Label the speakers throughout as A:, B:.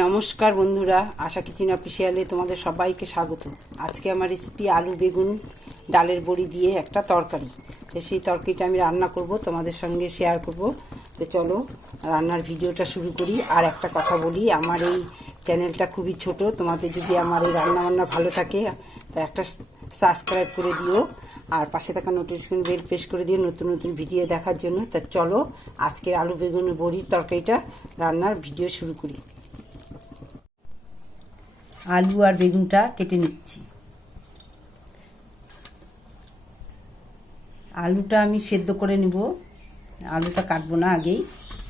A: নমস্কার বন্ধুরা, আশা কিচেন অফিসিয়ালে তোমাদের সবাইকে স্বাগত। আজকে আমার রেসিপি আলু বেগুন, ডালের বড়ি দিয়ে একটা তরকারি। সেই তরকারিটা আমি রান্না করব, তোমাদের সঙ্গে শেয়ার করব। তো চলো, রান্নার ভিডিওটা শুরু করি। আর একটা কথা বলি, আমার এই চ্যানেলটা খুবই ছোট, তোমাদের যদি আমার এই রান্না বান্না ভালো থাকে, তা একটা সাবস্ক্রাইব করে দিও। আর পাশে থাকা নোটিফিকেশন বেল প্রেস করে দিও নতুন নতুন ভিডিও দেখার জন্য। তা চলো, আজকের আলু বেগুন বড়ির তরকারিটা রান্নার ভিডিও শুরু করি। আলু আর বেগুনটা কেটে নিচ্ছি। আলুটা আমি সেদ্ধ করে নিব। আলুটা কাটবো না আগেই,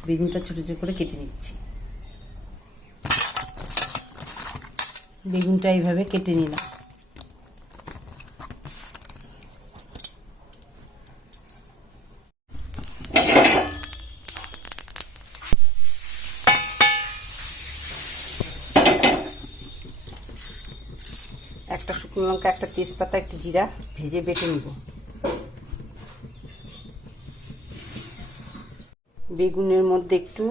A: বেগুনটা ছোটো ছোটো করে কেটে নিচ্ছি। বেগুনটা এইভাবে কেটে নিলাম। একটা শুকনো লঙ্কা, একটা তেজপাতা, একটু জিরা ভেজে বেটে নিব। বেগুনের মধ্যে একটু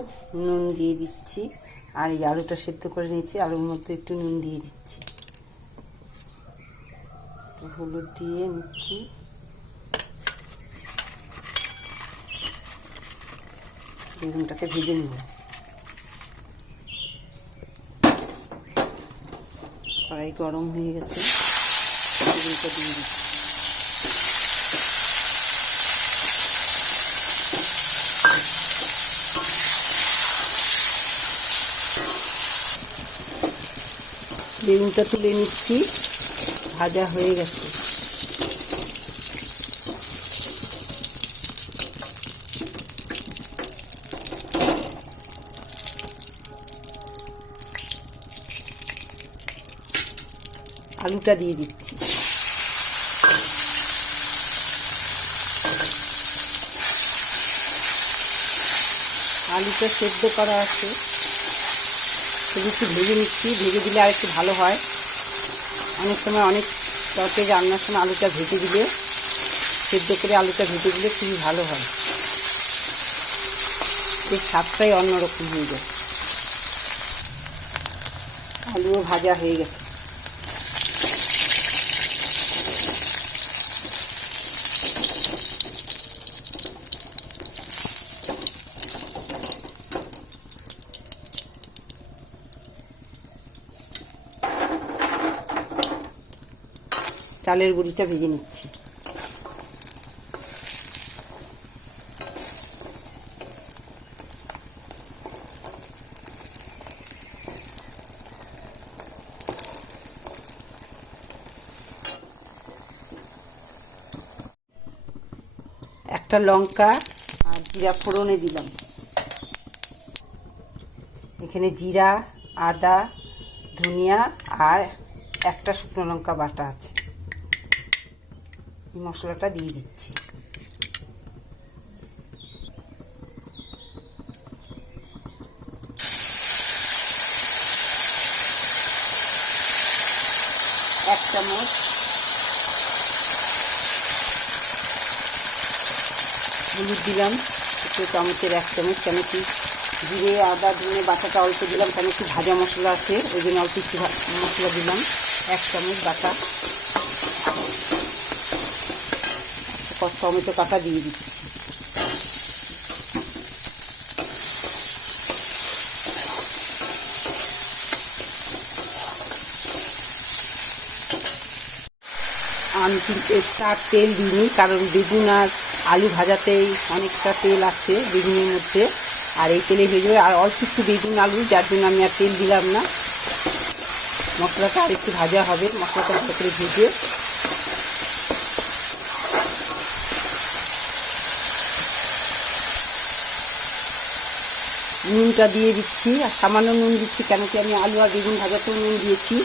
A: নুন দিয়ে দিচ্ছি, আর এই আলুটা সেদ্ধ করে নিয়েছি, আলুর মধ্যে একটু নুন দিয়ে দিচ্ছি। হলুদ দিয়ে নিচ্ছি। বেগুনটাকে ভেজে নেব। কড়াই গরম হয়ে গেছে। বেগুনটা দিয়ে দিচ্ছি। বেগুনটা তুলে নিচ্ছি। ভাজা হয়ে গেছে। আলুটা দিয়ে দিচ্ছি। আলুটা সেদ্ধ করা আছে। শুধু একটু ভেজে নিচ্ছি। ভেজে দিলে আর একটু ভালো হয়। অনেক সময় অনেক তরকারি রান্নার সময় আলুটা ভেজে দিলে, সেদ্ধ করে আলুটা ভেজে দিলে খুবই ভালো হয়। এর স্বাদটাই অন্যরকম হয়ে যায়। আলুও ভাজা হয়ে গেছে। চালের গুঁড়িটা ভেজে নিচ্ছি। একটা লঙ্কা আর জিরা ফোড়নে দিলাম। এখানে জিরা, আদা, ধনিয়া আর একটা শুকনো লঙ্কা বাটা আছে। মশলাটা দিয়ে দিচ্ছি। এক চামচ হলুদ দিলাম, একটু চামচের এক চামচ কেন কি জিরে, আদা, ধনে বাটাটা অল্প দিলাম কেন কি ভাজা মশলা আছে, ওই জন্য অল্প একটু মশলা দিলাম। এক চামচ বাটা। টমেটো কাটা দিয়ে দিচ্ছি। আমি কিন্তু এক্সট্রা তেল দিইনি, কারণ বেগুন আর আলু ভাজাতেই অনেকটা তেল আছে বেগুনের মধ্যে। আর এই তেলে ভেজে আর অল্প একটু বেগুন আলু, যার জন্য আমি আর তেল দিলাম না। মশলাটা আর একটু ভাজা হবে, মশলাটা ভালো করে ভেজে নুনটা দিয়ে দিচ্ছি, আর সামান্য নুন দিচ্ছি, কেন কি আমি আলু আর বেগুন ভাজাতেও নুন দিয়েছি।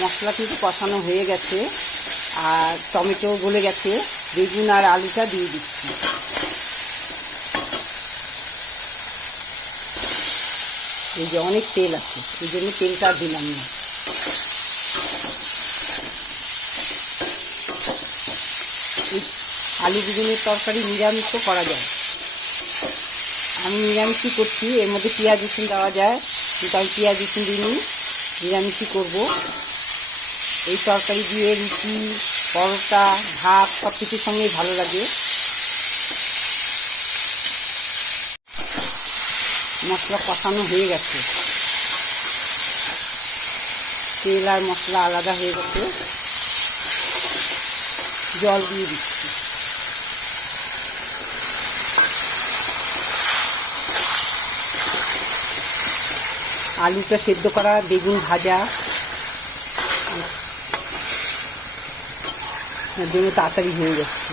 A: মশলা কিন্তু কষানো হয়ে গেছে, আর টমেটো গলে গেছে, বেগুন আর আলুটা দিয়ে দিচ্ছি। এই যে অনেক তেল আছে, এই জন্য তেলটা দিলাম না। আলু বেগুনের তরকারি নিরামিষও করা যায়। আমি নিরামিষই করছি, এর মধ্যে পেঁয়াজ রসুন দেওয়া যায়, কিন্তু আমি পেঁয়াজ রসুন দিইনি, নিরামিষই করব। এই তরকারি দিয়ে রুটি, পরোটা, ভাত সব কিছুর সঙ্গেই ভালো লাগে। মশলা কষানো হয়ে গেছে। তেল আর মশলা আলাদা হয়ে গেছে। জল দিয়ে দিচ্ছি। আলুটা সেদ্ধ করা, বেগুন ভাজা। এর জন্য তাড়াতাড়ি হয়ে যাচ্ছে।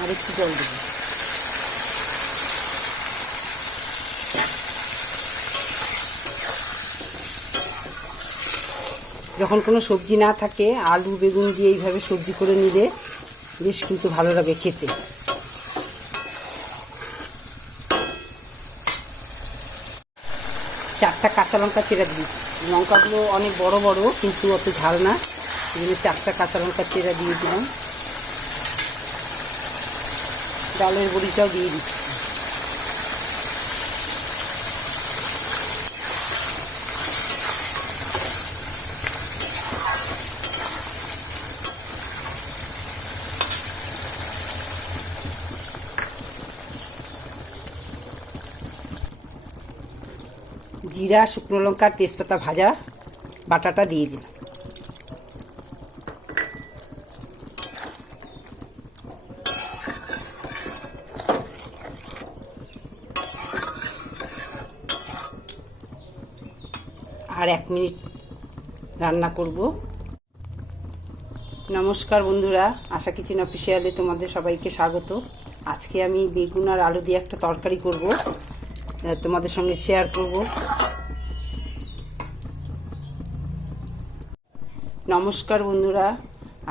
A: আর একটু জল দেবো। যখন কোনো সবজি না থাকে, আলু, বেগুন দিয়ে এইভাবে সবজি করে নিলে বেশ কিন্তু ভালো লাগে খেতে। চারটা কাঁচা লঙ্কা চেরা দিই। লঙ্কাগুলো অনেক বড় বড়, কিন্তু অত ঝাল না। এই জন্য চারটা কাঁচা লঙ্কা চেরা দিয়ে দিলাম। ডালের বড়িটাও দিয়ে দিচ্ছি। জিরা, শুকনো লঙ্কা তেজপাতা ভাজা বাটাটা দিয়ে দিলাম। আর এক মিনিট রান্না করব। নমস্কার বন্ধুরা, আশা কিচেন অফিসিয়ালে তোমাদের সবাইকে স্বাগত। আজকে আমি বেগুন আর আলু দিয়ে একটা তরকারি করব। তোমাদের সঙ্গে শেয়ার করব। নমস্কার বন্ধুরা,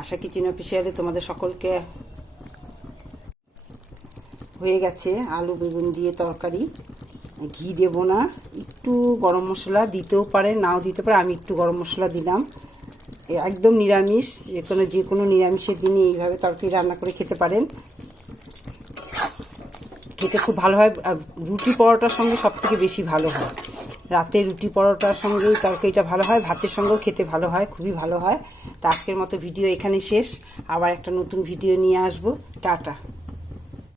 A: আশা কিচেন অফিসিয়ালে তোমাদের সকলকে হয়ে গেছে আলু বেগুন দিয়ে তরকারি। ঘি দেবো না, একটু গরম মশলা দিতেও পারে, নাও দিতে পারে, আমি একটু গরম মশলা দিলাম। একদম নিরামিষ, যে কোনো যে কোনো নিরামিষের দিনে এইভাবে তরকারি রান্না করে খেতে পারেন। খেতে খুব ভালো হয় রুটি পরোটার সঙ্গে সব থেকে বেশি ভালো হয়। রাতে রুটি পরোটার সঙ্গে এই তরকারিটা ভালো হয়, ভাতের সঙ্গেও খেতে ভালো হয়, খুবই ভালো হয়। তা আজকের মতো ভিডিও এখানে শেষ। আবার একটা নতুন ভিডিও নিয়ে আসব। টাটা।